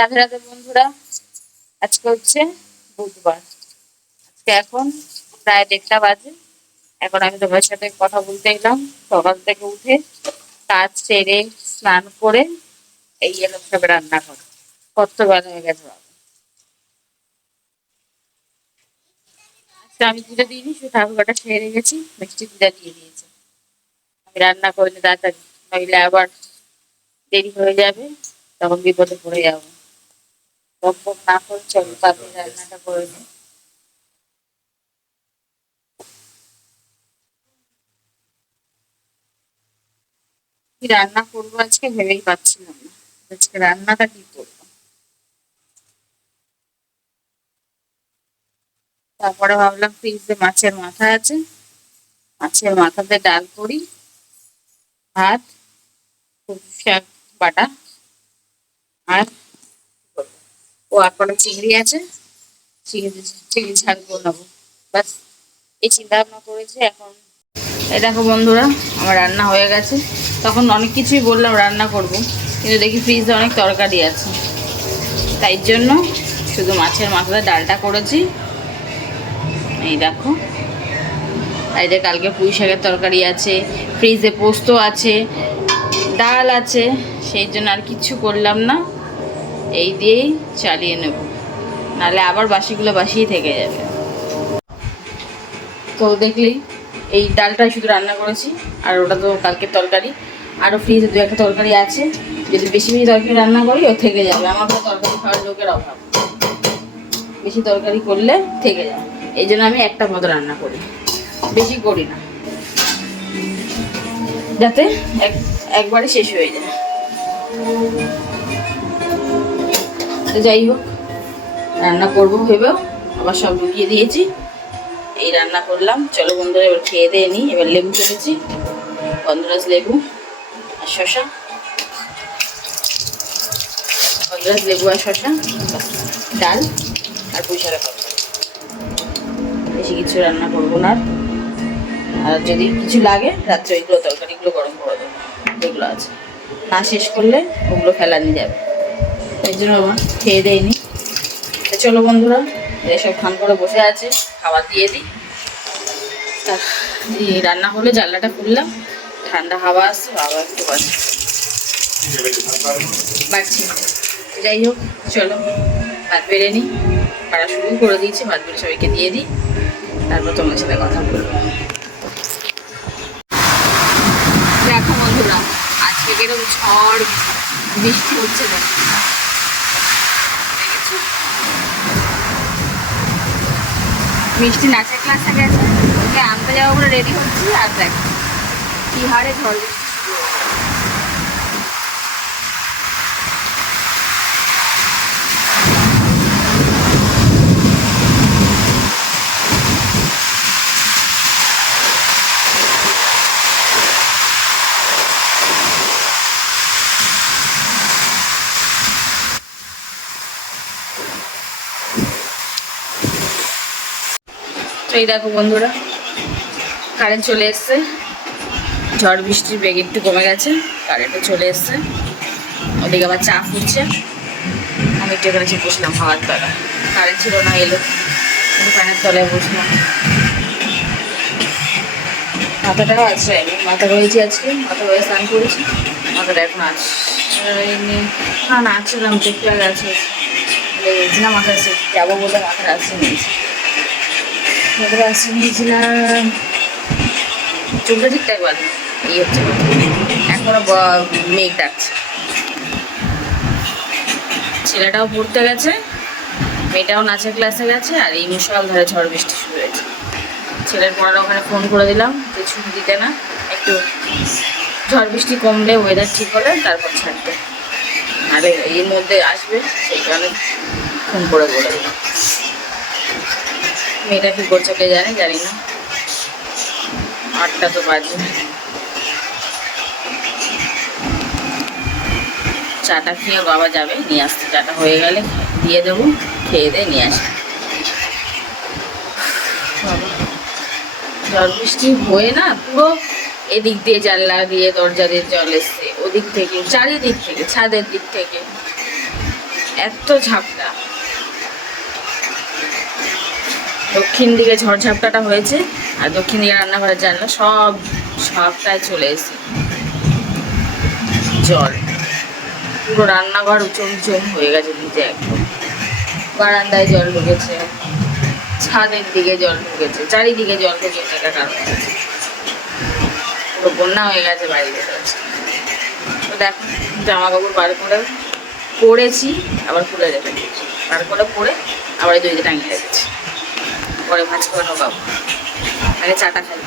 রাধে রাধে বন্ধুরা। আজকে হচ্ছে বুধবার। আজকে এখন প্রায় 1টা বাজে। এখন আমি তোমার সাথে কথা বলতে এলাম। সকাল থেকে উঠে কাজ সেরে স্নান করে এই এলাম সব রান্না করে। কত বেলা হয়ে গেছে বাবা। আজকে আমি পুজো দিইনি, শুধু ঠাকুর ঘরটা সেরে গেছি, মিষ্টি পূজা দিয়ে দিয়েছি। আমি রান্না করিনি তাড়াতাড়ি, নইলে আবার দেরি হয়ে যাবে, তখন বিপদে পড়ে যাবো। বক বক না করে চলো তাড়াতাড়ি রান্নাটা করে নিই। কি রান্না করবো আজকে ভেবেই পাচ্ছিলাম না। আজকে রান্নাটা কি করবো। তারপরে ভাবলাম ফ্রিজে মাছের মাথা আছে, মাছের মাথাতে ডাল করি, ভাত, কচু শাক বাটা, আর ও এখনো চিংড়ি আছে, চিংড়ি চিংড়ি ঝাল বানাবো। বাস, এই চিন্তা ভাবনা করেছি এখন। এই দেখো বন্ধুরা, আমার রান্না হয়ে গেছে। তখন অনেক কিছুই বললাম রান্না করব, কিন্তু দেখি ফ্রিজে অনেক তরকারি আছে, তাই জন্য শুধু মাছের মাথাতে ডালটা করেছি। এই দেখো, এই যে কালকে পুঁই শাকের তরকারি আছে, ফ্রিজে পোস্ত আছে, ডাল আছে, সেই জন্য আর কিচ্ছু করলাম না। এই দিয়েই চালিয়ে নেব, নাহলে আবার বাসিগুলো বাসিই থেকে যাবে। তো দেখলেই এই ডালটাই শুধু রান্না করেছি, আর ওটা তো কালকের তরকারি। আরও ফ্রিজে 2-1টা তরকারি আছে, যদি বেশি বেশি তরকারি রান্না করি ও থেকে যাবে। আমার তো তরকারি খাওয়ার লোকের অভাব, বেশি তরকারি করলে থেকে যায়। এই জন্য আমি একটা মতো রান্না করি, বেশি করি না, যাতে একবারে শেষ হয়ে যায়। তো যাই হোক, রান্না করবো ভেবেও আবার সব ঢুকিয়ে দিয়েছি। এই রান্না করলাম, চলো বন্ধুরা এবার খেয়ে দিয়ে নিই। এবার লেবু কেটেছি, গন্ধরাজ লেবু আর শসা, গন্ধরাজ লেবু আর শসা, ডাল আর পুঁই শাকের তরকারি। বেশি কিছু রান্না করবো না। আর যদি কিছু লাগে রাত্রে ওইগুলো তরকারিগুলো গরম করে দেবো, যেগুলো আছে না শেষ করলে ওগুলো ফেলানি যাবে। এই জন্য আবার খেয়ে দেয়নি। তো চলো বন্ধুরা, এসব খান করে বসে আছে, খাবার দিয়ে দিই। রান্না হলে জানলাটা খুললাম, ঠান্ডা হাওয়া আসছে, হাওয়া একটু বাড়ছি। যাই হোক, চলো ভাত বেড়ে নিই। পাড়া শুরু করে দিয়েছি, ভাত বেড়ে সবাইকে দিয়ে দিই, তারপর তোমার সাথে কথা বলবো। দেখো বন্ধুরা, আজকে কিরকম ঝড় বৃষ্টি হচ্ছে, দেখো মিষ্টি নাচের ক্লাসে গেছে, ওকে আনতে যাওয়া করে রেডি হচ্ছি, আর দেখ কি হারে ঝড় বৃষ্টি শুরু হয়েছে। তো এই দেখো বন্ধুরা, কারেন্ট চলে এসছে, ঝড় বৃষ্টির বেগ একটু কমে গেছে, কারেন্টও চলে এসছে। ওদিকে আবার চা ফুটছে, আমি একটু এখানে বসলাম হাওয়ার তলায়। কারেন্ট ছিল না, এলো, কিন্তু ফ্যানের তলায় বসলাম। মাথাটাও আছে, আমি মাথা রয়েছি আজকে, মাথা হয়ে স্নান করেছি, মাথাটা এখন আছে না, না আসছিলাম দেখতে আগে আছে, লেগেছি না মাথা আছে, যাবো বলে মাথাটা আসছে নিয়েছি, মাথাটা আসছে নিয়েছিলাম। চুলটা ঠিকঠাক বাজে, এই হচ্ছে কথা। এখনো মেঘ ডাকছে। ছেলেটাও পড়তে গেছে, মেয়েটাও নাচের ক্লাসে গেছে, আর এই মুষলধারে ঝড় বৃষ্টি শুরু হয়েছে। ছেলের পড়ার ওখানে ফোন করে দিলাম যে ছুটি দিতে না, একটু ঝড় বৃষ্টি কমলে, ওয়েদার ঠিক হলে তারপর ছাড়তে, আরে এর মধ্যে আসবে, সেই কারণে ফোন করে বলে দিলাম। মেয়েটা কী করছে কে জানে, জানি না, 8টা তো বাজে। চাটা খেয়ে বাবা যাবে নিয়ে আসতে, চাটা হয়ে গেলে দিয়ে দেবো, খেয়ে দিয়ে নিয়ে আসে। ঝড় বৃষ্টি হয়ে না পুরো এদিক দিয়ে জানলা দিয়ে দরজা দিয়ে জল এসছে, ওদিক থেকে চারিদিক থেকে, ছাদের দিক থেকে, এত ঝাপটা। দক্ষিণ দিকে ঝড়ঝাপটাটা হয়েছে, আর দক্ষিণ দিকে রান্নাঘরের জানলা সবটাই চলে এসেছে জল। পুরো রান্নাঘর উচম হয়ে গেছে ভিজে একদম। বারান্দায় জল ঢুকেছে, ছাদের দিকে জল ঢুকেছে, চারিদিকে জল ঢুকে থাকার কারণে পুরো বন্যা হয়ে গেছে বাড়িতে। তো দেখো জামা কাপড় বার করে পরেছি, আবার খুলে রেখে দিয়েছি, বার করে পরে আবার এই দইতে টাঙিয়ে রেখেছি। পরে ভাজ করে ঢোকাবো, আগে চাটা খাই।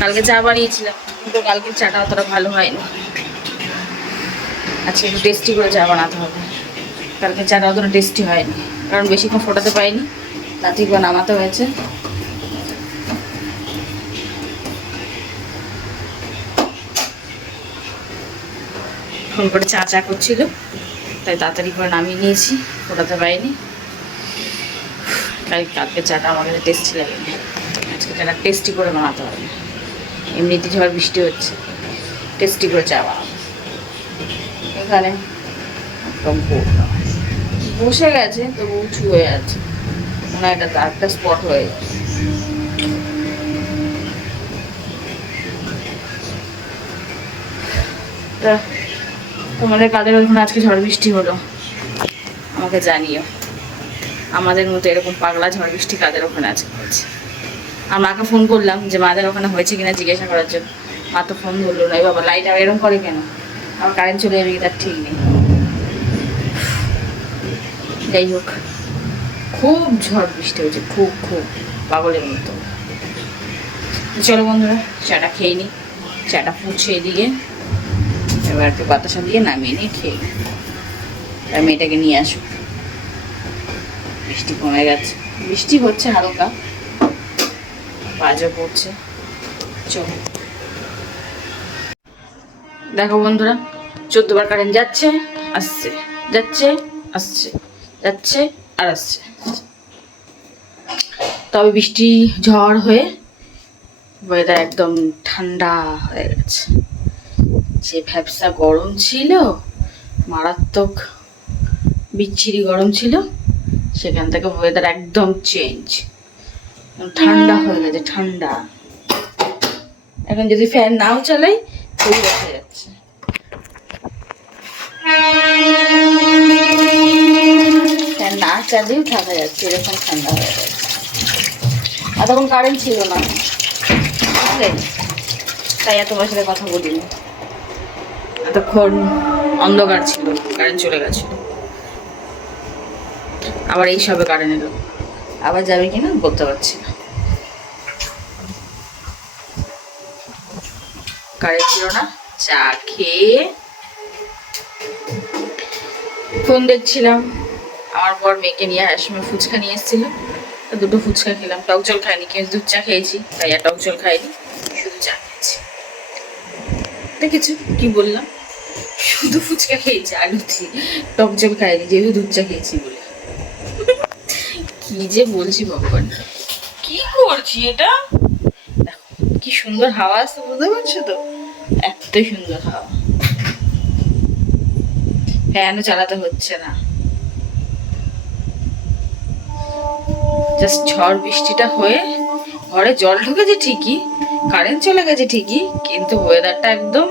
কালকে চা বানিয়েছিলাম, কিন্তু কালকে চাটা অতটা ভালো হয়নি। আজকে একটু টেস্টি করে চা বানাতে হবে। কালকে চাটা অতটা টেস্টি হয়নি, কারণ বেশিক্ষণ ফোটাতে পাইনি, তাতেই করে নামাতে হয়েছে। ফোন করে চা চা করছিল, তাই তাড়াতাড়ি করে নামিয়ে নিয়েছি, ফোটাতে পারিনি। কালকে চাটা আমার কাছে টেস্টি লাগেনি, আজকে চাটা টেস্টি করে বানাতে হবে। এমনিতে ঝড় বৃষ্টি হচ্ছে, টেস্টি করে চা বানাবো। এখানে একদম বসে গেছে, তবু উঁচু হয়ে আছে, মনে হয় এটা একটা স্পট হয়ে যাচ্ছে। তা তোমাদের কাদের ওখানে আজকে ঝড় বৃষ্টি হলো আমাকে জানিও। আমাদের মতো এরকম পাগলা ঝড় বৃষ্টি কাদের ওখানে আজকে হয়েছে। আর মাকে ফোন করলাম যে মাদের ওখানে হয়েছে কিনা জিজ্ঞাসা করার জন্য, মা তো ফোন ধরলো না। বাবা লাইট আর এরকম করে কেন, আমার কারেন্ট চলে যাবে কি তার ঠিক নেই। যাই হোক, খুব ঝড় বৃষ্টি হয়েছে, খুব পাগলের মতো। চলো বন্ধুরা, চাটা খেয়ে নিই। চাটা ফুটছে এদিকে, এবার একটু বাতাসা দিয়ে নামিয়ে নিয়ে খেয়ে নিই। আর মেয়েটাকে নিয়ে আসুক। বৃষ্টি কমে গেছে, বৃষ্টি হচ্ছে হালকা, বাজও পড়ছে। চলো দেখো বন্ধুরা, 14 বার কারেন্ট যাচ্ছে আসছে, যাচ্ছে আসছে, যাচ্ছে আর আসছে। তবে বৃষ্টি ঝড় হয়ে ওয়েদার একদম ঠান্ডা হয়ে গেছে। যে ভ্যাবসা গরম ছিল, মারাত্মক বিচ্ছিরি গরম ছিল, সেখান থেকে ওয়েদার একদম চেঞ্জ, ঠান্ডা হয়ে গেছে, ঠান্ডা। এখন যদি ফ্যান নাও চালাই তবু বসে যাচ্ছে। ফ্যান না চালিয়েও থাকা যাচ্ছে, এরকম ঠান্ডা হয়ে যাচ্ছে। আর তখন কারেন্ট ছিল না, বুঝলেন, তাই তোমার সাথে কথা বলিনি। এতক্ষণ অন্ধকার ছিল, কারেন্ট চলে গেছিল। আবার এই সবে কারেন্ট এলো, আবার যাবে কিনা বলতে পারছি না। কারেন্ট ছিল না, চা খেয়ে ফোন দেখছিলাম। আমার পর মেয়েকে নিয়ে আসার সময় ফুচকা নিয়ে এসেছিল, দুটো ফুচকা খেলাম। টক জল খাইনি, কিন্তু দুধ চা খেয়েছি, তাই আর টক জল খাইনি, শুধু চা খেয়েছি। দেখেছো কি বললাম, শুধু ফুচকা খেয়েছি আলু দিয়ে, টক জল খাইনি, যেহেতু দুধ চা খেয়েছি বলে। কি যে বলছি ভগবান, কি করছি এটা। দেখো কি সুন্দর হাওয়া আসছে, বুঝতে পারছো তো, এত সুন্দর হাওয়া। ফ্যানও চালাতে হচ্ছে না, জাস্ট ঝড় বৃষ্টিটা হয়ে ঘরে জল ঢুকেছে ঠিকই, কারেন্ট চলে গেছে ঠিকই, কিন্তু ওয়েদারটা একদম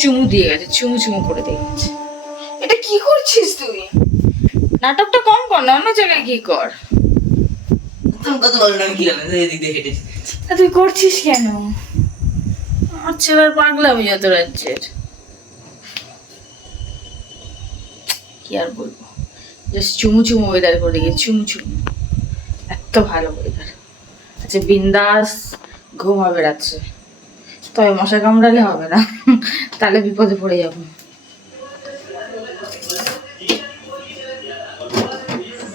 চুমু দিয়ে গেছে, চুমু করে দিয়ে গেছে। এটা কি করছিস তুই? নাটকটা কম কর না, অন্য জায়গায় কি কর। তুই করছিস কেন? আমার ছেলের পাগলামি যত রাজ্যের, কি আর বলবো, জাস্ট চুমু ওয়েদার করে গিয়ে চুমু এত ভালো ওয়েদার। আচ্ছা বিন্দাস ঘুম হবে রাত্রে, তবে মশা কামড়ালে হবে না, তাহলে বিপদে পড়ে যাবো।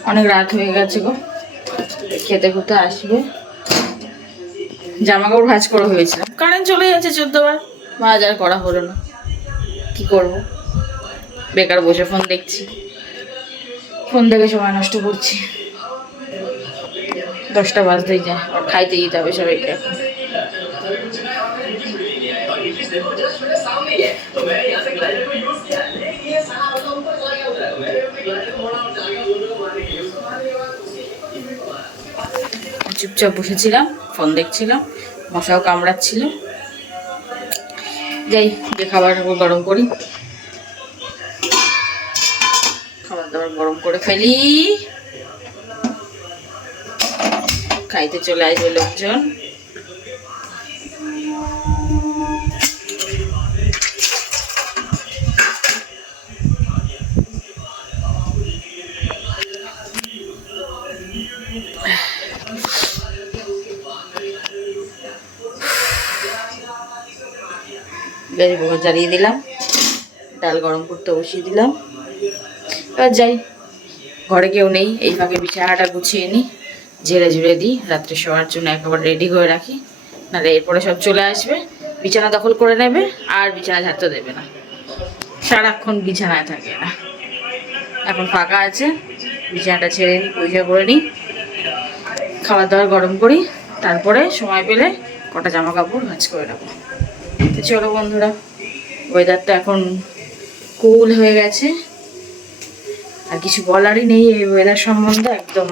অনেক রাত হয়ে গেছে গো, খেতে খুঁতে আসবে। জামা কাপড় ভাঁজ করা হয়েছিল, কারেন্ট চলে যাচ্ছে 14 বার, ভাঁজ আর করা হলো না। কি করবো, বেকার বসে ফোন দেখছি, ফোন দেখে সময় নষ্ট করছি। 10টা বাজতেই যায়, আর খাইতে যেতে হবে সবাইকে এখন। চুপচাপ বসেছিলাম, ফোন দেখছিলাম, মশাও কামড়াচ্ছিল। যাই যে খাবার গরম করি, খাবার দাবার গরম করে ফেলি, খাইতে চলে আসবে লোকজন। গ্যাস জ্বালিয়ে দিলাম, ডাল গরম করতে বসিয়ে দিলাম। এবার যাই, ঘরে কেউ নেই, এই ফাঁকে বিছানাটা গুছিয়ে নিই, ঝেড়ে ঝুড়ে দিই, রাত্রে শোয়ার জন্য একেবারে রেডি করে রাখি, নাহলে এরপরে সব চলে আসবে, বিছানা দখল করে নেবে, আর বিছানা ঝাড়তে দেবে না, সারাক্ষণ বিছানায় থাকে না। এখন ফাঁকা আছে, বিছানাটা ছেড়ে নিই, পরিষ্কার করে নিই, খাবার দাবার গরম করি, তারপরে সময় পেলে কটা জামা কাপড় ভাঁজ করে নেবো। তো চলো বন্ধুরা, ওয়েদারটা এখন কুল হয়ে গেছে, আর কিছু বলারই নেই এই ওয়েদার সম্বন্ধে, একদম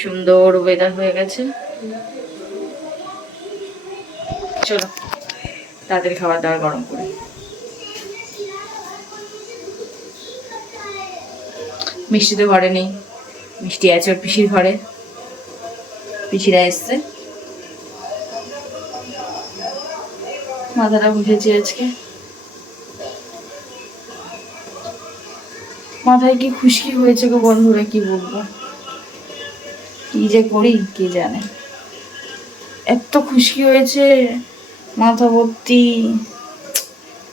সুন্দর ওয়েদার হয়ে গেছে। চলো তাড়াতাড়ি খাবার দাবার গরম করি। মিষ্টি তো ঘরে নেই, মিষ্টি আছে ওর পিসির ঘরে, পিসিরা এসছে। মাথাটা বুঝেছি আজকে, মাথায় কি খুশকি হয়েছে গো বন্ধুরা, কি বলবো, কি যে করি কে জানে, এত খুশকি হয়েছে মাথা ভর্তি,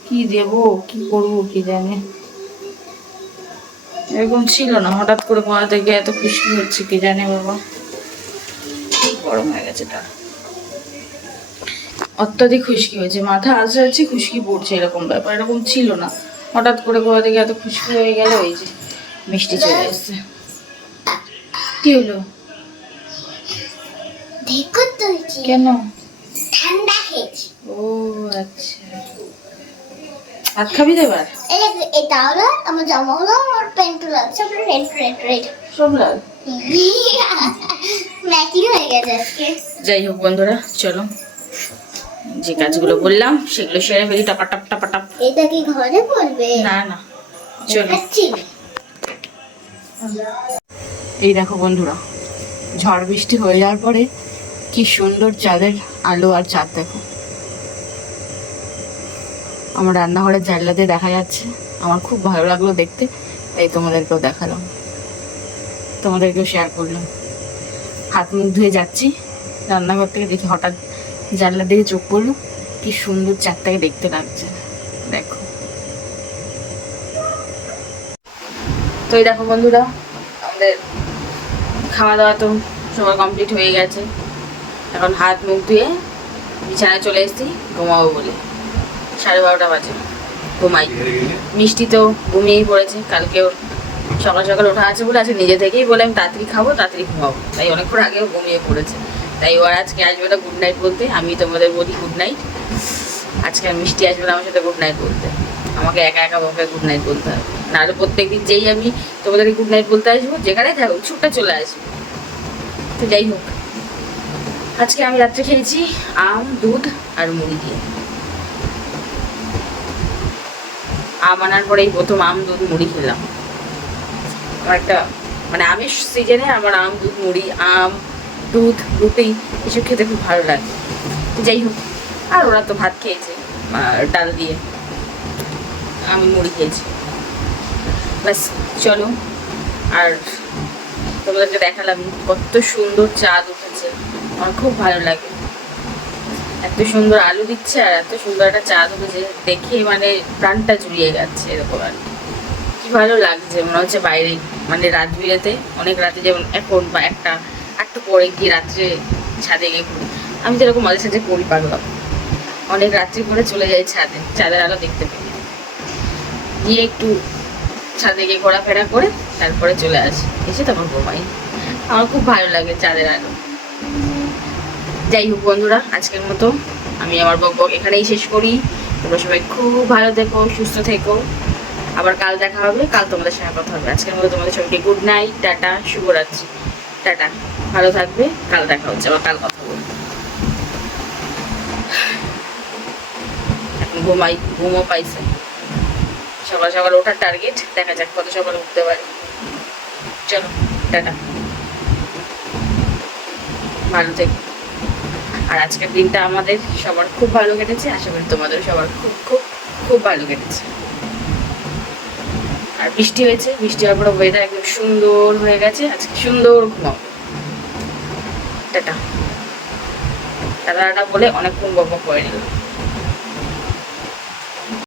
কি দেব কি করবো কি জানে, এরকম ছিল না, হঠাৎ করে মাথা থেকে এত খুশকি হচ্ছে কি জানে বাবা, গরম হয়ে গেছে, তা অত্যাধিক খুশকি হয়েছে, মাথা আসে আছে খুশকি পড়ছে, এরকম ব্যাপার এরকম ছিল না, হঠাৎ করে কোথা থেকে এত খুশকি হয়ে গেল। এই যে মিষ্টি চলে এসছে, কি হলো কেন? ঠান্ডা খেয়েছি। ও আচ্ছা, ভাত খাবি তো এবার? এটা হলো আমার জামা হলো, আমার প্যান্ট হলো, সব রেড রেড রেড, সব লাল, ম্যাচিং হয়ে গেছে আজকে। যাই হোক বন্ধুরা, চলো যে কাজগুলো বললাম সেগুলো সেরে ফেলি, টাপাটাপ টাপাটাপ। এটা কি ঘরে পড়বে? না না, চলো। আচ্ছা, এই দেখো বন্ধুরা, ঝড় বৃষ্টি হয়ে যাওয়ার পরে কি সুন্দর চাঁদের আলো আর চাঁদ দেখো, আমার রান্নাঘরের জানলা দিয়ে দেখা যাচ্ছে, আমার খুব ভালো লাগলো দেখতে, তাই তোমাদেরকেও দেখালাম, তোমাদেরকেও শেয়ার করলাম। হাত মুখ ধুয়ে যাচ্ছি রান্নাঘর থেকে, দেখি হঠাৎ জানলা দিকে চোখ পড়লো, কি সুন্দর চাঁদটাকে দেখতে লাগছে দেখো। তো এই দেখো বন্ধুরা, আমাদের খাওয়া দাওয়া তো সবার কমপ্লিট হয়ে গেছে, এখন হাত মুখ ধুয়ে বিছানায় চলে এসেছি ঘুমাবো বলে, 12:30 বাজে, ঘুমাই। মিষ্টি তো ঘুমিয়েই পড়েছে, কালকে ওর সকাল সকাল ওঠা আছে বলে আজকে নিজে থেকেই বলে আমি তাড়াতাড়ি খাবো তাড়াতাড়ি ঘুমাবো, তাই অনেকক্ষণ আগেও ঘুমিয়ে পড়েছে, তাই ও আজকে আসবে না গুড নাইট বলতে, আমি তোমাদের বলি গুড নাইট, আজকে আর মিষ্টি আসবে না আমার সাথে গুড নাইট বলতে, আমাকে একা একা ওকে গুড নাইট বলতে হবে, নাহলে প্রত্যেকদিন যেই আমি তোমাদেরকে গুড নাইট বলতে আসবো যেখানে থাকো ছুটটা চলে আসবে। তো যাই হোক, আজকে আমি রাত্রে খেয়েছি আম দুধ আর মুড়ি দিয়ে, আম আনার পরেই প্রথম আম দুধ মুড়ি খেলাম, আমার একটা মানে আমের সিজনে আমার আম দুধ মুড়ি, আম দুধ রুটি এসব খেতে খুব ভালো লাগে। যাই হোক, আর ওরা তো ভাত খেয়েছে ডাল দিয়ে, আমি মুড়ি খেয়েছি, ব্যাস। চলো, আর তোমাদেরকে দেখালাম কত সুন্দর চাঁদ উঠেছে, আমার খুব ভালো লাগে, এত সুন্দর আলো দিচ্ছে আর এত সুন্দর একটা চাঁদ উঠেছে, দেখে মানে প্রাণটা জুড়িয়ে যাচ্ছে এরকম, আর কি ভালো লাগছে, মনে হচ্ছে বাইরে মানে রাত বিরেতে অনেক রাতে, যেমন এখন বা একটা পরে গিয়ে রাত্রে ছাদে গিয়ে ঘুরি, আমি তো এরকম মাঝে সাঝে করি পাগলাম, অনেক রাত্রি করে চলে যাই ছাদে, চাঁদের আলো দেখতে পেয়ে গিয়ে একটু ছাদে গিয়ে ঘোরাফেরা করে তারপরে চলে আসি, এসে তখন ঘুমাই, আমার খুব ভালো লাগে চাঁদের আলো। যাই হোক বন্ধুরা, আজকের মতো আমি আমার বক এখানেই শেষ করি, তোমরা সবাই খুব ভালো থেকো, সুস্থ থেকো, আবার কাল দেখা হবে, কাল তোমাদের সঙ্গে কথা হবে। আজকের মতো তোমাদের সবাইকে গুড নাইট, টাটা, শুভরাত্রি, টাটা। ভালো থাকবে, কাল দেখা হচ্ছে, আবার কাল কথা বলবো। এখন ঘুমাই, ঘুমও পাইছে। সকাল সকাল ওঠার টার্গেট, দেখা যাক কত সকালে উঠতে পারি। চলো টাটা, ভালো থেকো। আর আজকের দিনটা আমাদের সবার খুব ভালো কেটেছে, আশা করি তোমাদের সবার খুব খুব খুব ভালো কেটেছে। আর বৃষ্টি হয়েছে, বৃষ্টি হওয়ার পরে ওয়েদার একদম সুন্দর হয়ে গেছে, আজকে সুন্দর ঘুমাবো। টাটা টাটা বলে অনেকক্ষণ বকবক করে নিলাম।